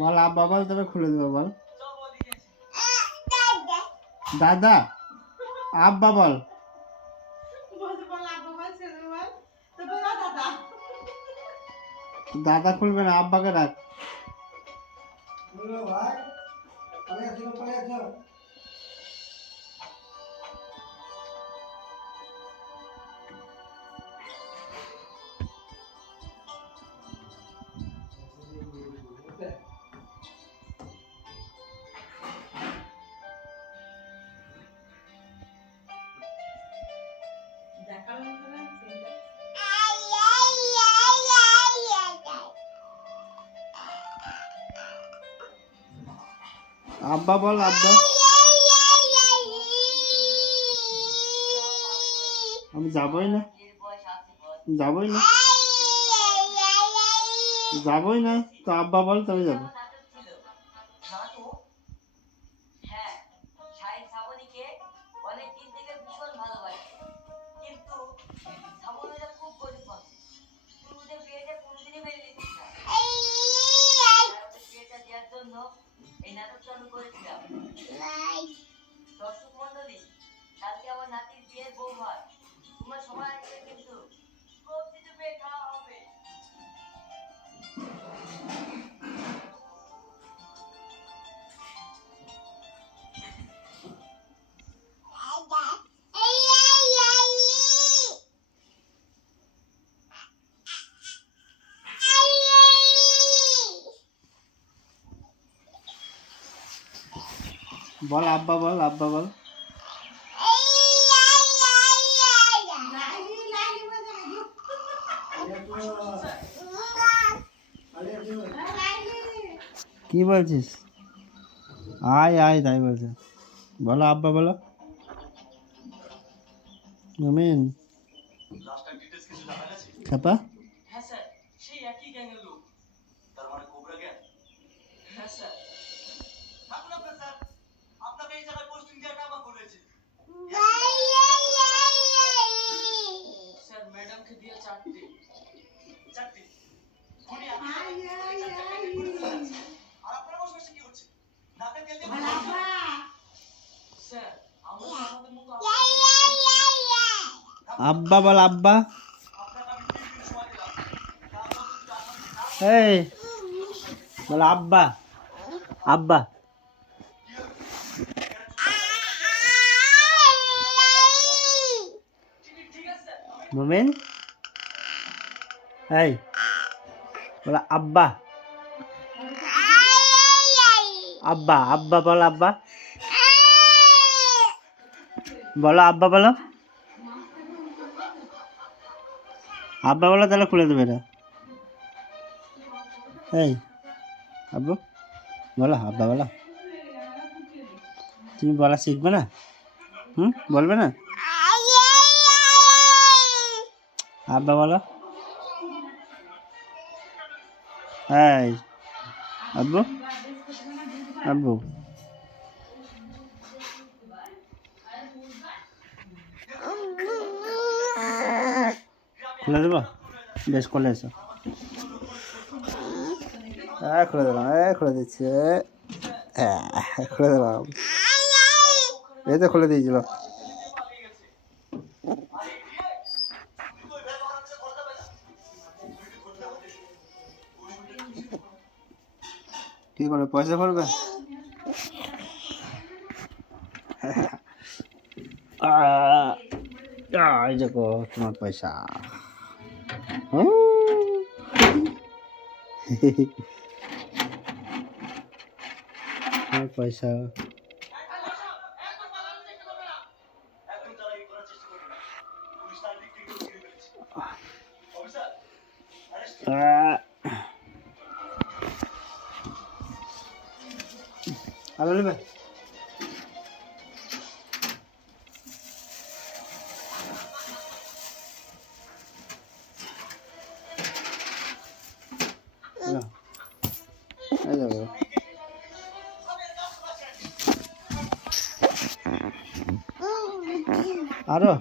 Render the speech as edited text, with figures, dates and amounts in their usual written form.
বল আব্বা বল, তবে খুলে দেবো। বল দাদা। আব্বা বল। দাদা খুলবে না, আব্বাকে ডাক। আব্বা বল আব্বা। আমি যাবই না, যাবই না, যাবই না। তো আব্বা বল, তবে যাবো। দর্শক মন্ডলী, কালকে আমার নাতির বিয়ের বৌভাত, তোমরা সবাই আসবে কিন্তু খুব কিছু পেয়ে খাওয়া হবে। বল আব্বা বল, আব্বা বল। কি বলছিস? আয় আয়, তাই বলছে। বলো আব্বা বলো। মমিন খাপা। হ্যাঁ স্যার, সেই একই গ্যাংয়ের লোক। তার মানে কোবরা গ্যাং? হ্যাঁ স্যার। থাকুন আপনার স্যার, আপনাকে এই জায়গায় পোস্টিং দেওয়ার কামা করেছে। স্যার ম্যাডামকে দিয়ে চারটে উনি আর আপনারা বসে বসে কি হচ্ছে? নাকে তেল দিয়ে স্যার, আমরা আমাদের মতো আব্বা বল আব্বা। এই বল আব্বা, আব্বা। মোমেন এই বল আব্বা, আব্বা। আব্বা বল আব্বা, বলো আব্বা বলো। আব্বা বলো, তাহলে খুলে দেবে এটা। এই আব্বু বলো, আব্বা বলো। তুমি বলা শিখবে না? বলবে না? আব্বা বলো। এই আব্বু, আব্বু। খুলে দেবো? বেশ, খুলে এসো। খুলে দিলাম, খুলে দিচ্ছি, খুলে দিলাম। এই তো খুলে দিয়েছিল। কি করে পয়সা ভরবে? এই দেখো তোমার পয়সা। পয়সা আলো নেবে। আরো